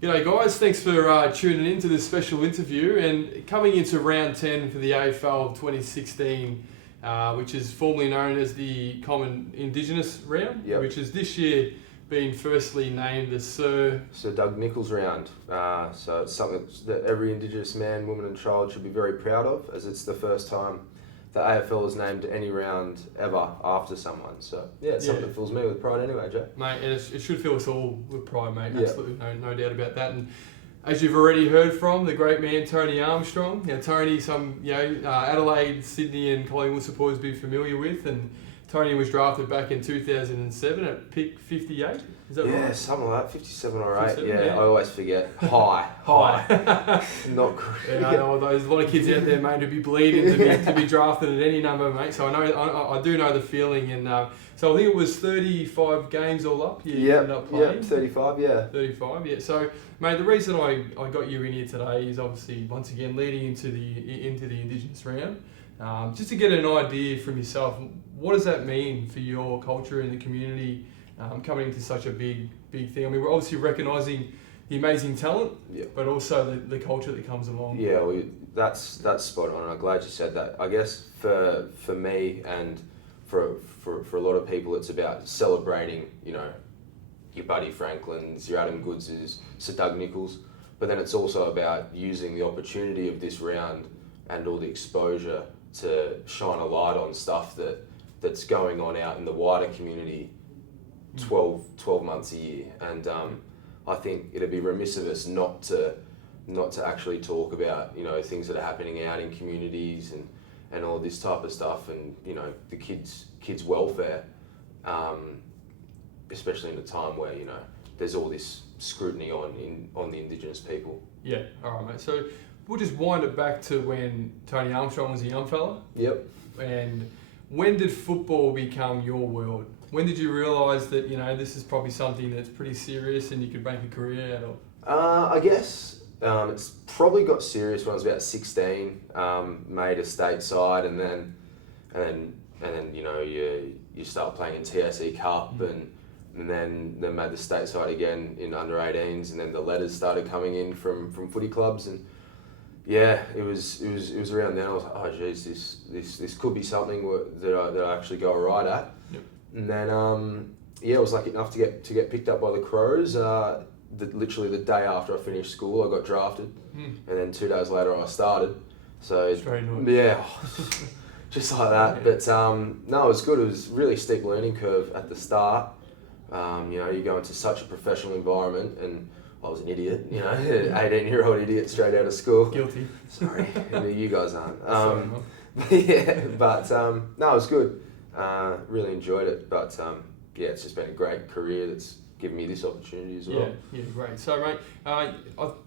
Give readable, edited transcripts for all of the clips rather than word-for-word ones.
G'day guys, thanks for tuning in to this special interview and coming into round 10 for the AFL 2016, which is formerly known as the Common Indigenous round, which is this year being firstly named the Sir Doug Nicholls round. So it's something that every Indigenous man, woman and child should be very proud of, as it's the first time the AFL has named any round ever after someone. So it's something that fills me with pride anyway, Joe. Mate, and it should fill us all with pride, mate. Absolutely, no doubt about that. And as you've already heard from the great man Tony Armstrong, Tony, some Adelaide, Sydney, and Collingwood supporters be familiar with, and Tony was drafted back in 2007 at pick 58. Is that right? Yeah, something like that, 57 or 8. 57, I always forget. High. Not good. There's a lot of kids out there, mate, who'd be bleeding to be drafted at any number, mate. So I do know the feeling, and so I think it was 35 games all up. You ended up playing. 35. 35. Yeah. So, mate, the reason I got you in here today is obviously once again leading into the Indigenous round, just to get an idea from yourself. What does that mean for your culture and the community? Coming into such a big thing. I mean, we're obviously recognising the amazing talent, but also the culture that comes along. Yeah, that's spot on. I'm glad you said that. I guess for me and for a lot of people, it's about celebrating, your Buddy Franklins, your Adam Goodses, Sir Doug Nicholls, but then it's also about using the opportunity of this round and all the exposure to shine a light on stuff that's going on out in the wider community 12 months a year. And I think it'd be remiss of us not to actually talk about, things that are happening out in communities and all this type of stuff, and, the kids' welfare, especially in a time where, there's all this scrutiny on the Indigenous people. Yeah, all right, mate. So we'll just wind it back to when Tony Armstrong was a young fella. Yep. And when did football become your world? When did you realise that, this is probably something that's pretty serious and you could make a career out of? I guess it's probably got serious when I was about 16. Made a state side, and then you start playing in TSE Cup, and then made the state side again in under 18s, and then the letters started coming in from footy clubs, and it was around then I was like, oh geez, this could be something that I actually go right at. Yep. And then I was lucky enough to get picked up by the Crows. Literally the day after I finished school, I got drafted, and then 2 days later I started. So just like that. But no, it was good. It was a really steep learning curve at the start. You go into such a professional environment, and I was an idiot, 18-year-old idiot straight out of school. Guilty. Sorry, you guys aren't. Sorry, but no, it was good. Really enjoyed it, but it's just been a great career that's given me this opportunity as well. Yeah, great. So, mate, I'm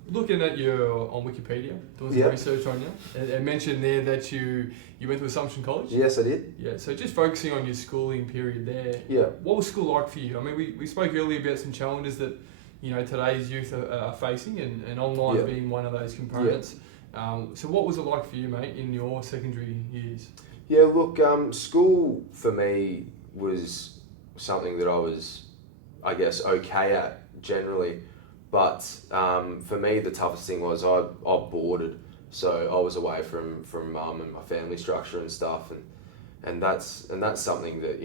looking at on Wikipedia, doing some research on you. It mentioned there that you went to Assumption College. Yes, I did. Yeah, so just focusing on your schooling period there. Yeah. What was school like for you? I mean, we spoke earlier about some challenges that today's youth are facing, and online being one of those components. So what was it like for you, mate, in your secondary years? Yeah, look, school for me was something that I was, I guess, okay at generally, but for me the toughest thing was I boarded, so I was away from mum and my family structure and stuff, and that's something that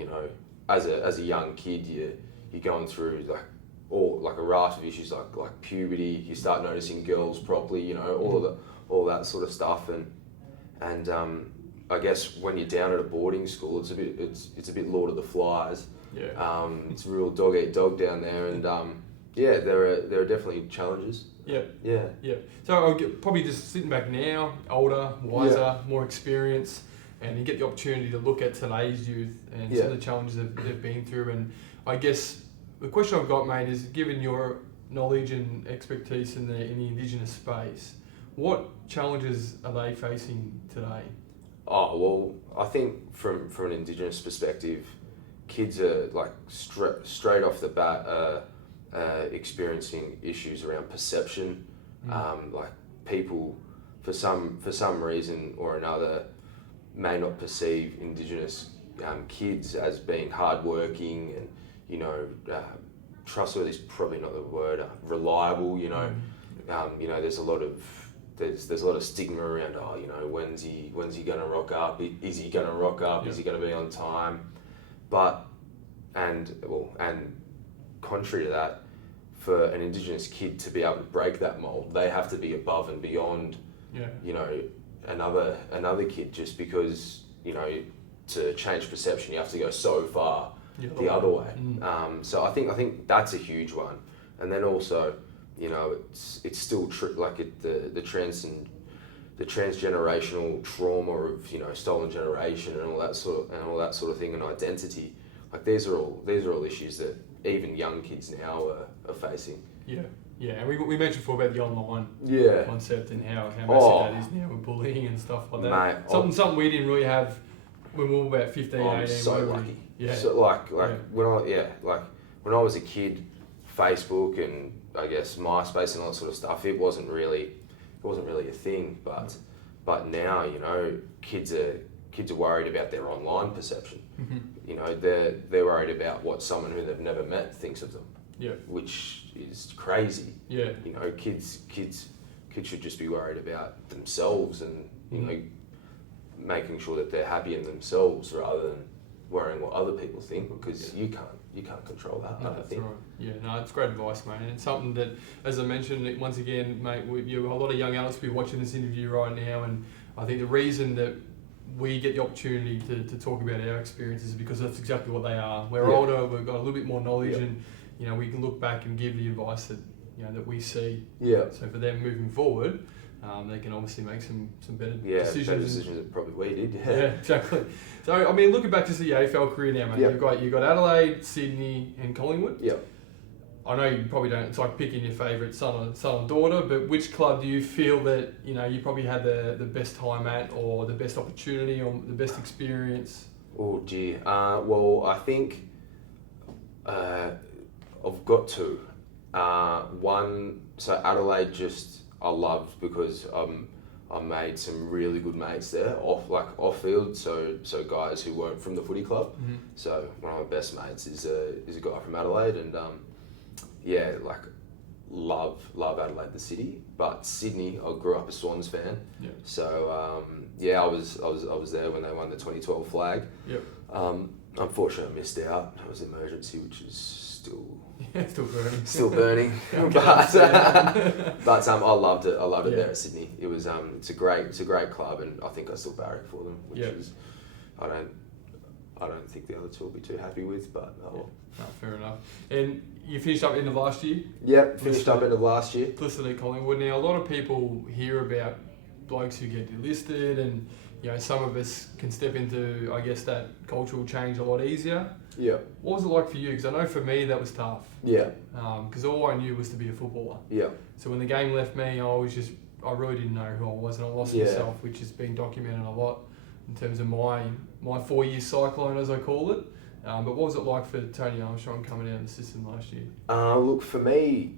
as a young kid you're going through like a raft of issues like puberty. You start noticing girls properly, all that sort of stuff, and I guess when you're down at a boarding school, it's a bit Lord of the Flies. Yeah. It's real dog eat dog down there, and there are definitely challenges. Yeah. Yeah. Yeah. So I'll probably just sitting back now, older, wiser, more experience, and you get the opportunity to look at today's youth and some of the challenges that they've been through. And I guess the question I've got, mate, is given your knowledge and expertise in the Indigenous space, what challenges are they facing today? Oh, well, I think from an Indigenous perspective, kids are like straight off the bat experiencing issues around perception. Like people, for some reason or another, may not perceive Indigenous kids as being hardworking and trustworthy is probably not the word. Reliable, you know. You know, there's a lot of stigma around. Oh, you know, when's he going to rock up? Is he going to rock up? Yeah. Is he going to be on time? But and contrary to that, for an Indigenous kid to be able to break that mold, they have to be above and beyond. Yeah. You know, another kid, just because, you know, to change perception, you have to go so far the other way. So I think that's a huge one. And then also, you know, it's still the transgenerational trauma of, you know, stolen generation and all that sort of thing, and identity. Like these are all issues that even young kids now are facing. Yeah. Yeah, and we mentioned before about the online concept and how massive that is now with bullying and stuff like that. Mate, something we didn't really have when we were about 15, 18. I'm so lucky. Yeah. So when I was a kid, Facebook and I guess MySpace and all that sort of stuff, it wasn't really a thing. But now, you know, kids are worried about their online perception. Mm-hmm. You know, they're worried about what someone who they've never met thinks of them. Yeah. Which is crazy. Yeah. You know, kids should just be worried about themselves and, you know, making sure that they're happy in themselves rather than worrying what other people think, because you can't control that. No, that's right. Yeah, no, it's great advice, mate. And it's something that, as I mentioned once again, mate, a lot of young adults will be watching this interview right now, and I think the reason that we get the opportunity to talk about our experiences is because that's exactly what they are. We're older, we've got a little bit more knowledge, and, you know, we can look back and give the advice that, you know, that we see. Yeah. So for them moving forward, they can obviously make some better decisions. Better decisions than probably we did. Yeah, exactly. So I mean, looking back to the AFL career now, mate, you've got Adelaide, Sydney, and Collingwood. Yeah. I know you probably don't. It's like picking your favourite son or daughter, but which club do you feel that, you know, you probably had the best time at, or the best opportunity, or the best experience? Oh gee. Well, I think I've got two. One, so Adelaide, I loved because I made some really good mates there off field. So guys who weren't from the footy club. Mm-hmm. So one of my best mates is a guy from Adelaide, and love Adelaide the city. But Sydney, I grew up a Swans fan. Yeah. So I was there when they won the 2012 flag. Yep. Unfortunately, I missed out. It was an emergency, which is still burning. but I loved it. I loved it there at Sydney. It was it's a great club, and I think I still barrack for them, which is I don't think the other two will be too happy with, but No, fair enough. And you finished up end of last year? Yep, finished up end of last year. Listed at Collingwood. Now, a lot of people hear about blokes who get delisted, and, you know, some of us can step into, I guess, that cultural change a lot easier. Yeah. What was it like for you? Because I know for me that was tough. Yeah. Because all I knew was to be a footballer. Yeah. So when the game left me, I really didn't know who I was, and I lost myself, which has been documented a lot in terms of my 4-year cyclone, as I call it. But what was it like for Tony Armstrong coming out of the system last year? Look, for me,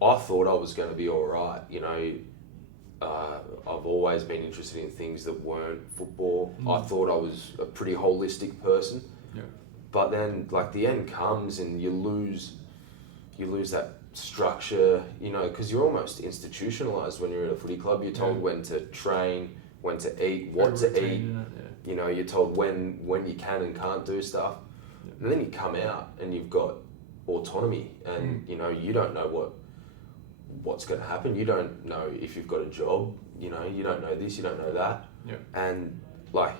I thought I was going to be all right. You know, I've always been interested in things that weren't football. I thought I was a pretty holistic person. Yeah. But then, like, the end comes and you lose that structure, you know, because you're almost institutionalised when you're at a footy club. You're told when to train, when to eat, what to eat. You know, you're told when you can and can't do stuff. Yeah. And then you come out and you've got autonomy, and you know, you don't know what's going to happen. You don't know if you've got a job. You know, you don't know this, you don't know that. Yeah. And like,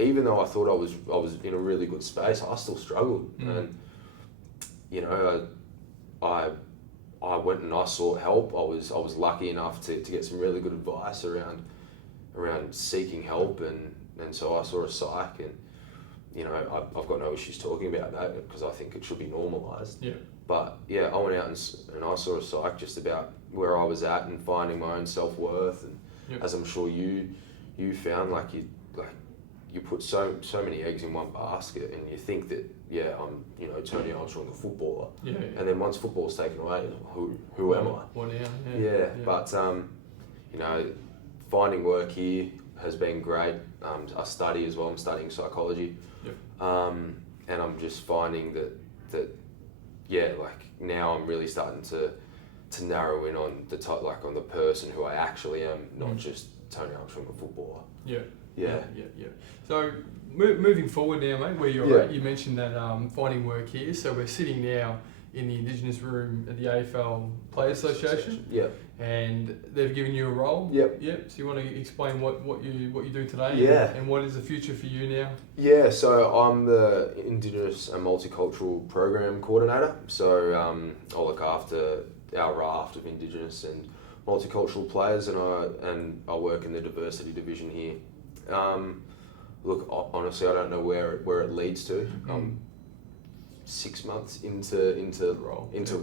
even though I thought I was in a really good space, I still struggled. And you know, I went and I sought help. I was lucky enough to get some really good advice around seeking help, and so I saw a psych, and you know, I've got no issues talking about that because I think it should be normalised. Yeah. But yeah, I went out and I saw a psych just about where I was at and finding my own self-worth, and as I'm sure you found, like you put so many eggs in one basket, and you think that I'm, you know, Tony Armstrong, the footballer, and then once football's taken away, who am I? What now? Yeah. But you know, finding work here has been great. I study as well. I'm studying psychology, and I'm just finding that like now I'm really starting to narrow in on the type, like on the person who I actually am, not just Tony Armstrong, a footballer. Yeah. Yeah. So moving forward now, mate, where you're Yeah. at, you mentioned that finding work here. So we're sitting now in the Indigenous room at the AFL Players Association. Yeah. And they've given you a role. Yep. So you want to explain what you do today? Yeah. And what is the future for you now? Yeah, so I'm the Indigenous and Multicultural Program Coordinator. So I look after our raft of Indigenous and multicultural players, and I work in the diversity division here. Look, honestly, I don't know where it leads to. I'm 6 months into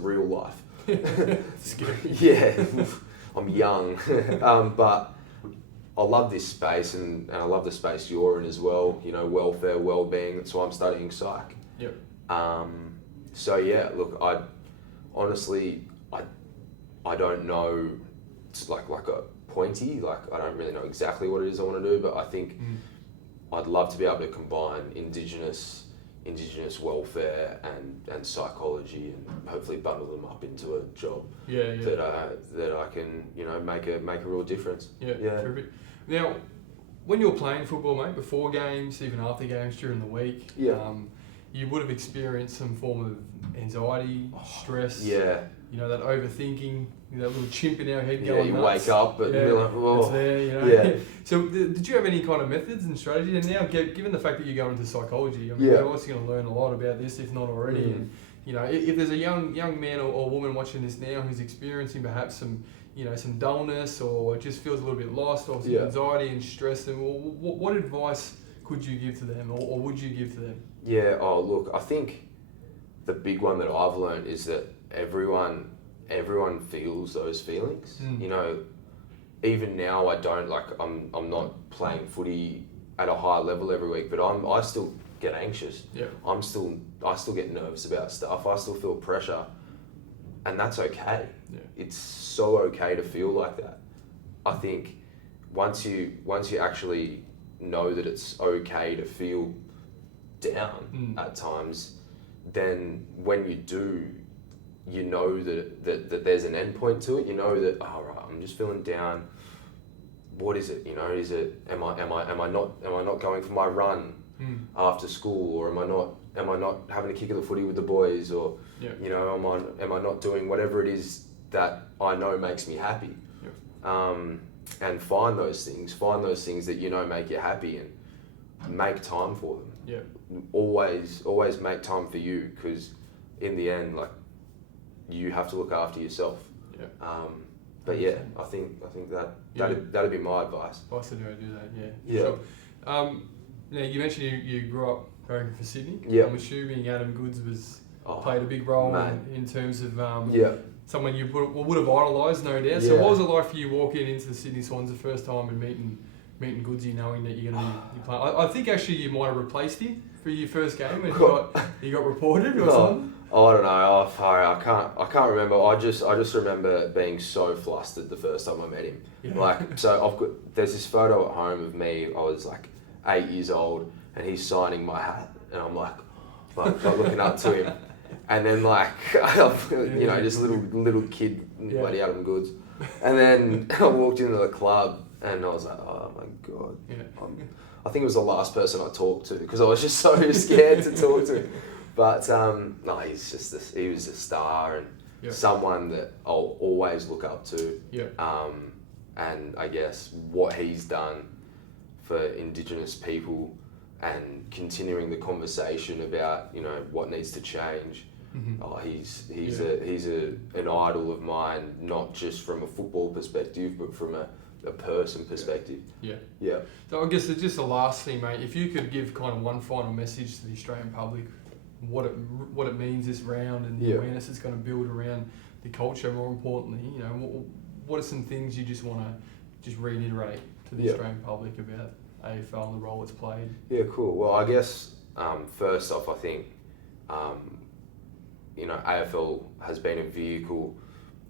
real life. Yeah, I'm young, but I love this space, and I love the space you're in as well. You know, welfare, well-being. That's why I'm studying psych. Yep. So yeah, look, I honestly don't know. It's like a pointy. Like I don't really know exactly what it is I want to do, but I think I'd love to be able to combine Indigenous welfare and psychology, and hopefully bundle them up into a job that I can, you know, make a real difference. Yeah. Terrific. Now, when you're playing football, mate, before games, even after games, during the week, you would have experienced some form of anxiety, stress. Yeah. You know, that overthinking, that little chimp in our head Yeah, going you nuts. wake up and you're like, oh. It's there, you know. Yeah. So did you have any kind of methods and strategy? And now, given the fact that you're going into psychology, I mean, you're obviously going to learn a lot about this, if not already. And, you know, if there's a young man or woman watching this now who's experiencing perhaps some, you know, some dullness, or just feels a little bit lost, or some anxiety and stress, and what advice could you give to them, or would you give to them? Yeah. Oh, look, I think the big one that I've learned is that everyone feels those feelings. You know, even now I'm not playing footy at a high level every week, but I still get anxious. Yeah. I still get nervous about stuff. I still feel pressure, and that's okay. Yeah. It's so okay to feel like that. I think once you actually know that it's okay to feel down at times, then when you do, you know that there's an end point to it. You know that, oh, right, I'm just feeling down. What is it? You know, is it am I not going for my run after school, or am I not having a kick of the footy with the boys, or you know, am I not doing whatever it is that I know makes me happy? And find those things that you know make you happy, and make time for them. Always make time for you, because in the end, like, you have to look after yourself. But yeah, I think that'd be my advice. I also do that. Yeah. Sure. Now you mentioned you grew up going for Sydney. Yeah. I'm assuming Adam Goods played a big role in terms of someone you would have idolised, no doubt. So what was it like for you walking into the Sydney Swans the first time and meeting Goodsy, knowing that you're going to be playing? I think actually you might have replaced him for your first game when you got reported or something. I don't know. I can't remember. I just remember being so flustered the first time I met him. Like, so there's this photo at home of me. I was like 8 years old, and he's signing my hat, and I'm like looking up to him, and then like you know, just little kid, bloody Adam Goods, and then I walked into the club, and I was like, oh my god. I think it was the last person I talked to, because I was just so scared to talk to him. But no, he was a star, and someone that I'll always look up to. And I guess what he's done for Indigenous people, and continuing the conversation about, you know, what needs to change. He's an idol of mine, not just from a football perspective, but from a person perspective. So I guess it's just the last thing, mate. If you could give kind of one final message to the Australian public, what it means this round, and the awareness it's going to build around the culture. More importantly, you know, what are some things you just want to just reiterate to the Australian public about AFL and the role it's played? Yeah, cool. Well, I guess first off, I think you know, AFL has been a vehicle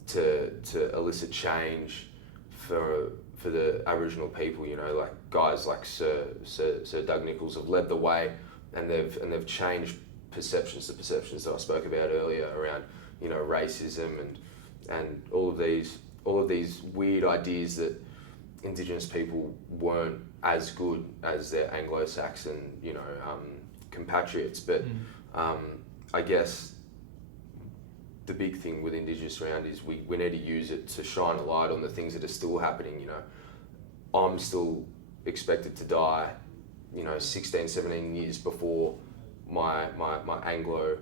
to elicit change for the Aboriginal people. You know, like guys like Sir Doug Nicholls have led the way, and they've changed perceptions, the perceptions that I spoke about earlier around, you know, racism and all of these weird ideas that Indigenous people weren't as good as their Anglo-Saxon, you know, compatriots. But I guess the big thing with Indigenous round is we need to use it to shine a light on the things that are still happening. You know, I'm still expected to die, you know, 16, 17 years before my Anglo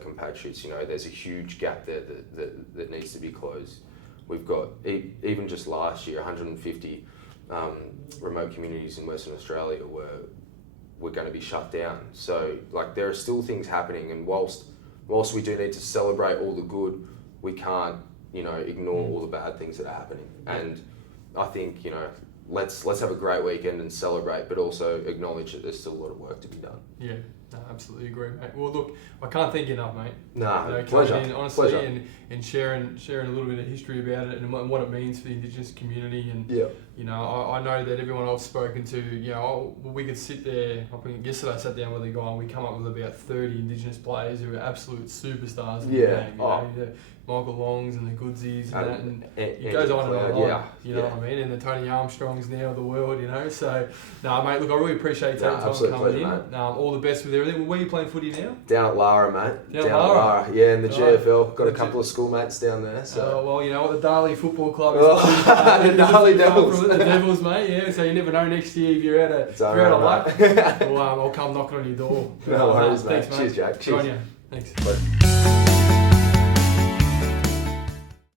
compatriots. You know, there's a huge gap there that needs to be closed. We've got, even just last year, 150 remote communities in Western Australia were going to be shut down. So, like, there are still things happening, and whilst we do need to celebrate all the good, we can't, you know, ignore all the bad things that are happening. And I think, you know, let's have a great weekend and celebrate, but also acknowledge that there's still a lot of work to be done. Yeah, no, absolutely agree, mate. Well, look, I can't thank you enough, mate. Nah, Coming in, honestly, pleasure. and sharing a little bit of history about it and what it means for the Indigenous community. And Yeah. you know, I know that everyone I've spoken to, you know, we could sit there. Yesterday I sat down with a guy and we come up with about 30 Indigenous players who are absolute superstars in the game. You know, the Michael Longs and the Goodsies and it goes on and on. Yeah. You know what I mean? And the Tony Armstrongs now of the world, you know. So, no, mate, look, I really appreciate you taking time coming pleasure, in. mate. All the best with everything. Where are you playing footy now? Down at Lara, mate. Down at Lara? Yeah, in the GFL. Got a The couple of schoolmates down there. So. Well, you know what, the Darley Football Club is The Darley Devils. the Devils, mate, yeah, so you never know next year if you're out of luck. Well, I'll come knocking on your door. No worries, mate. Thanks, mate. Cheers, Jack. Good on Cheers. you. Thanks. Bye.